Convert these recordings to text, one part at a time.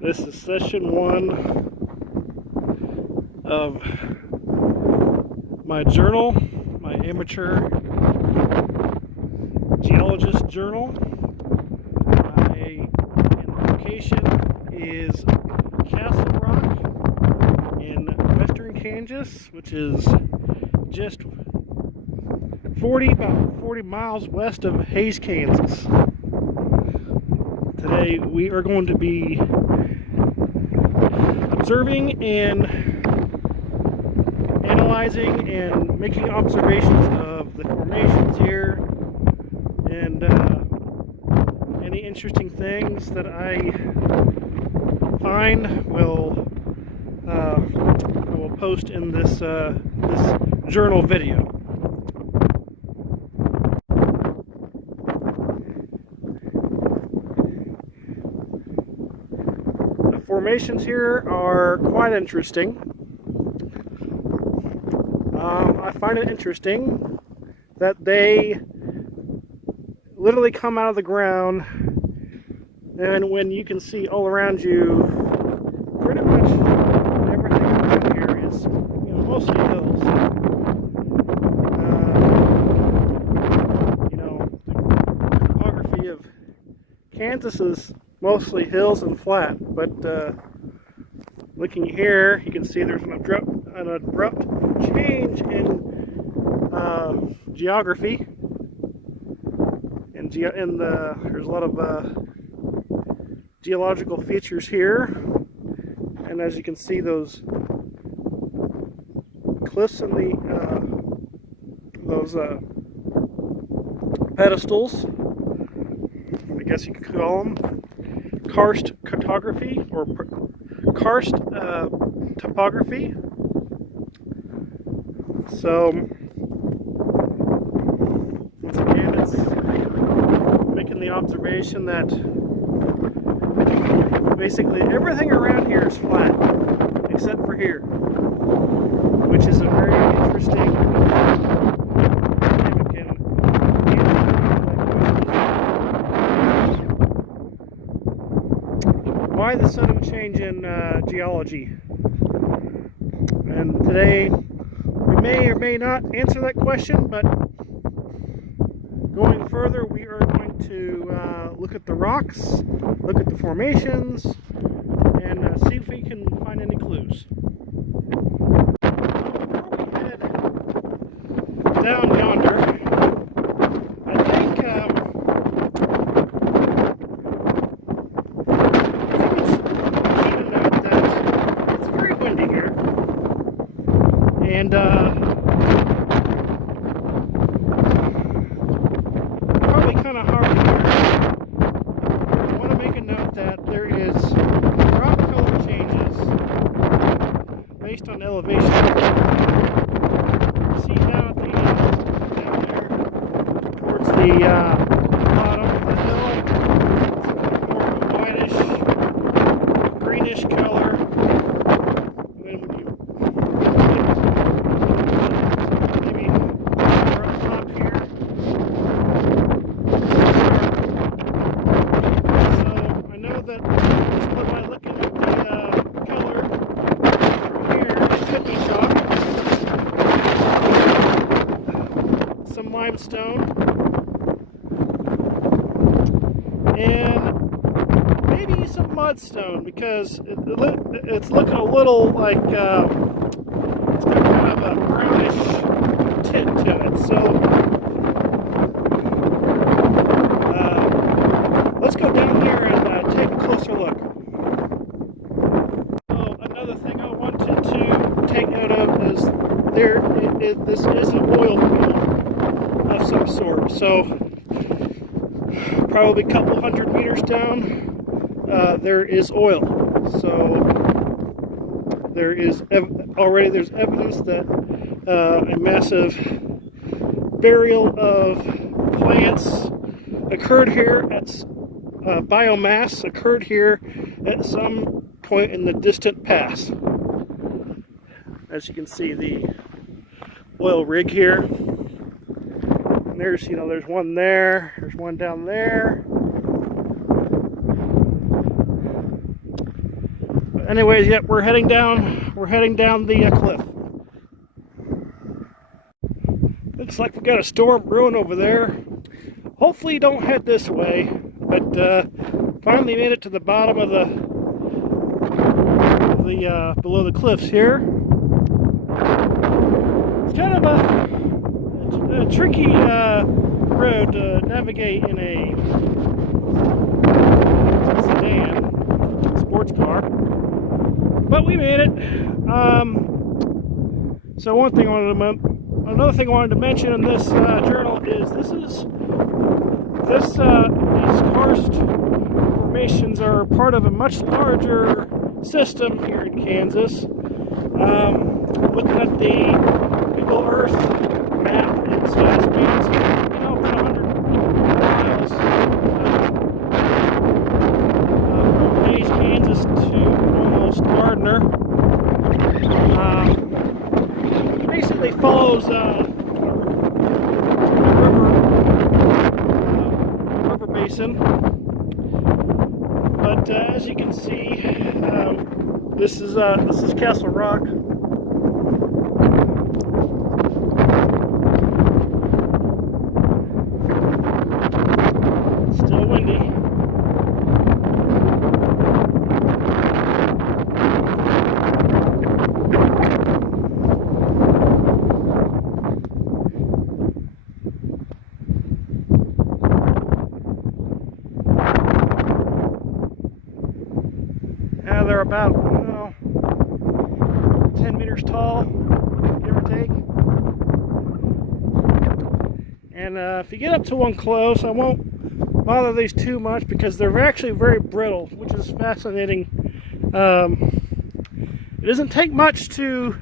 This is session 1 of my journal, my amateur geologist journal. My location is Castle Rock in western Kansas, which is just about 40 miles west of Hays, Kansas. Today we are going to be observing and analyzing and making observations of the formations here and any interesting things that I find I will post in this journal video. The formations here are quite interesting. I find it interesting that they literally come out of the ground, and when you can see all around you, pretty much everything around here is, mostly hills. The topography of Kansas is mostly hills and flat, but looking here, you can see there's an abrupt change in geography, and there's a lot of geological features here, and as you can see, those cliffs and those pedestals, I guess you could call them, karst cartography or karst topography. So once again, it's making the observation that basically everything around here is flat except for here, which is a very interesting why the sudden change in geology. And today we may or may not answer that question, but going further, we are going to look at the rocks, look at the formations, and see if we can find any clues. Before we head down yonder, I think it's very windy here, and probably kind of hard to hear. I want to make a note that there is rock color changes based on elevation. See now at the end, down there towards the bottom of the hill, it's more of a whitish, greenish color. And then when you maybe more up top here. So I know that just by looking at the color from here, it could be chalk, some limestone, and maybe some mudstone, because it's looking a little like it's got kind of a brownish tint to it. So let's go down here and take a closer look. Oh, another thing I wanted to take note of is this is an oil field of some sort. So probably a couple hundred meters down, there is oil. So there's evidence that a massive burial of plants occurred here biomass occurred here at some point in the distant past. As you can see, the oil rig here. And there's one there. There's one down there. Anyways, yep, we're heading down. We're heading down the cliff. Looks like we got a storm brewing over there. Hopefully, you don't head this way. But finally made it to the bottom of the below the cliffs here. It's kind of a tricky road to navigate in a sedan, sports car, but we made it. So another thing I wanted to mention in this journal is these karst formations are part of a much larger system here in Kansas. Looking at the Google Earth map, it spans about 100 miles from Hays, Kansas to almost Gardner. Basically follows river basin. But as you can see, this is Castle Rock. Still windy. Now they're about 10 meters tall, give or take. And if you get up to one close, I won't bother these too much because they're actually very brittle, which is fascinating. It doesn't take much to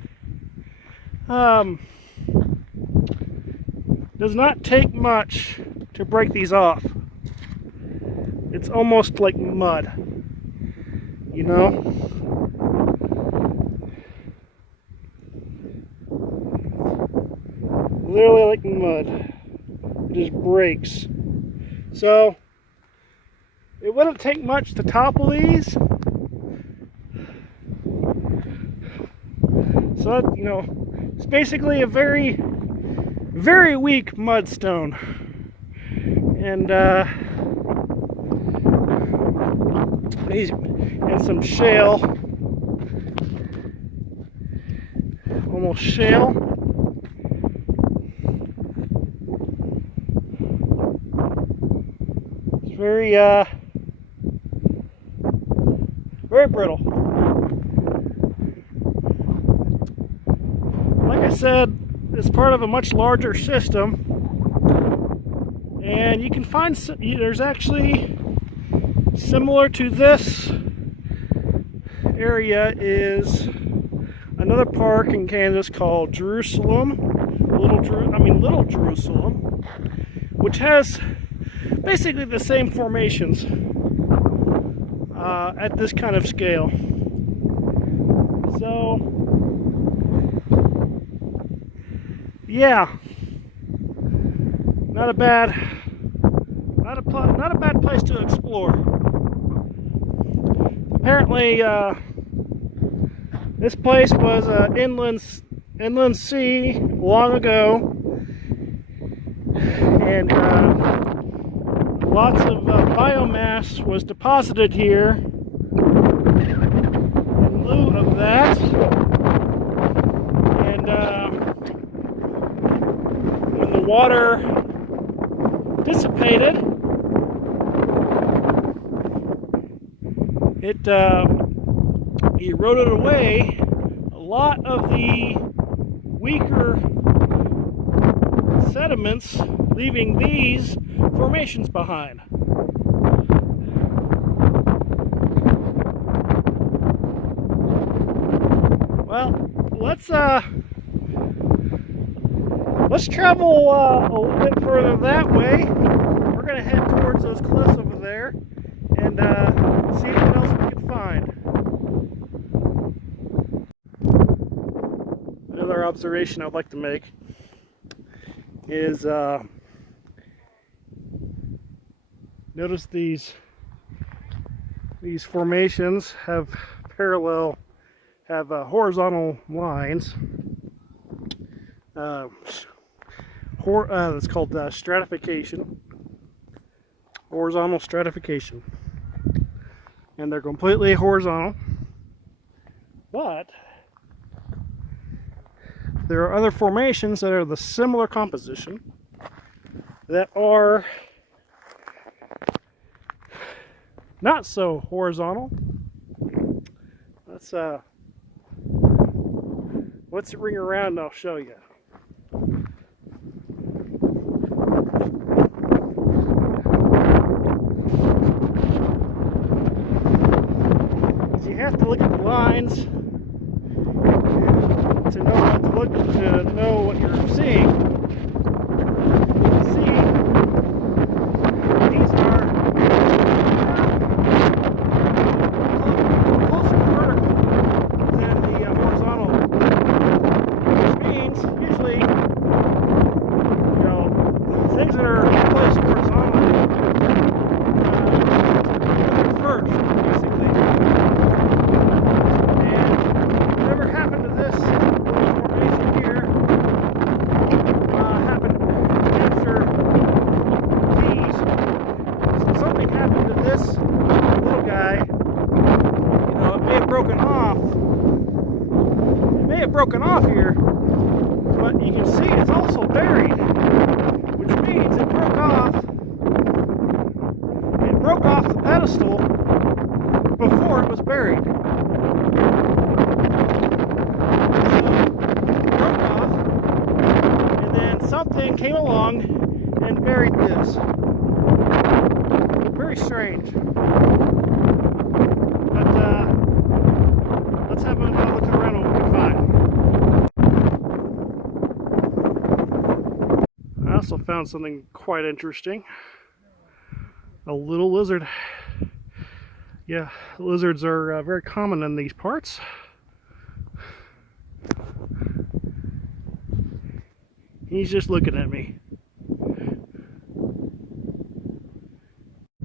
does not take much to break these off. It's almost like mud, you know. Literally like mud. It just breaks. So it wouldn't take much to topple these. So that, it's basically a very, very weak mudstone. And some shale. Almost shale. It's very very brittle. Like I said, it's part of a much larger system, and you can find there's actually similar to this area is another park in Kansas called Jerusalem, Little Jerusalem, which has basically the same formations at this kind of scale. So, yeah, not a bad place to explore. Apparently, this place was an inland sea long ago, and lots of biomass was deposited here. In lieu of that, and when the water dissipated, it eroded away a lot of the weaker sediments, leaving these formations behind. Well, let's travel a little bit further that way. We're gonna head towards those cliffs over there and see what else we can find. Another observation I'd like to make is notice these formations have parallel, have horizontal lines. It's called stratification, horizontal stratification, and they're completely horizontal. But there are other formations that are the similar composition that are not so horizontal. Let's ring around and I'll show you. You have to look at the lines to know what you're seeing. You can see these are closer to vertical than the horizontal, which means usually, things that are placed horizontally are first, basically. And whatever happened to this little formation here happened after these. So something happened to this little guy. It may have broken off. It may have broken off here, but you can see it's also buried, which means it broke off. It broke off the pedestal before it was buried. Something came along and buried this. Very strange. But let's have another look around what we can find. I also found something quite interesting. A little lizard. Yeah, lizards are very common in these parts. He's just looking at me.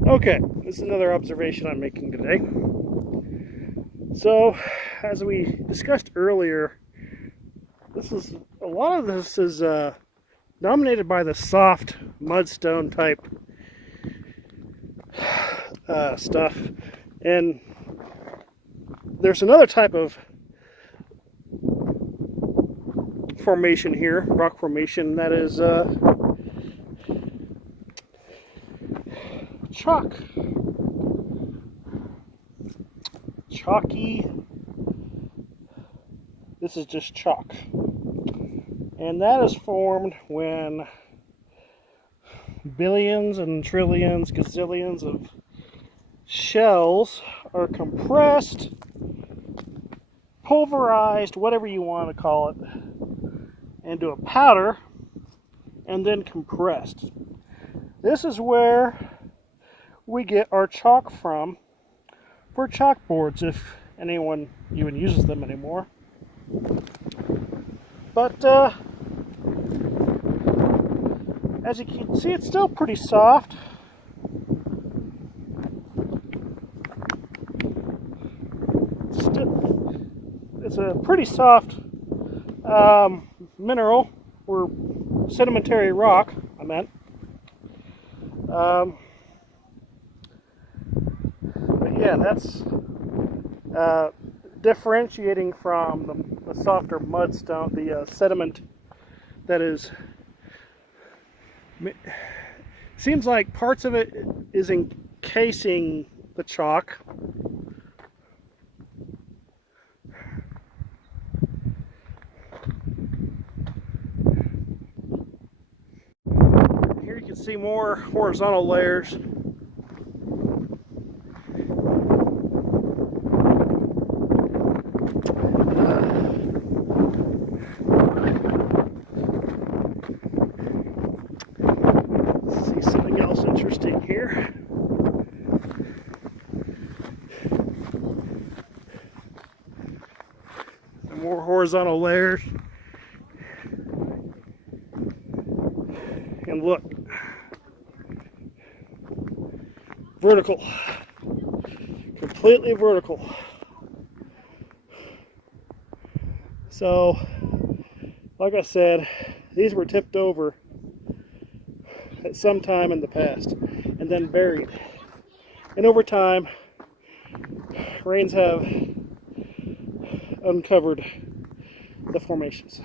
Okay, this is another observation I'm making today. So, as we discussed earlier, a lot of this is dominated by the soft mudstone type stuff, and there's another type of formation here, rock formation, that is chalky. This is just chalk, and that is formed when billions and trillions, gazillions of shells are compressed, pulverized, whatever you want to call it, into a powder, and then compressed. This is where we get our chalk from for chalkboards, if anyone even uses them anymore. But as you can see, it's still pretty soft. It's a pretty soft mineral, or sedimentary rock, I meant. But yeah, that's differentiating from the softer mudstone, the sediment that is. Seems like parts of it is encasing the chalk. Here you can see more horizontal layers. See something else interesting here. Some more horizontal layers. And look, vertical, completely vertical. So, like I said, these were tipped over at some time in the past and then buried. And over time, rains have uncovered the formations.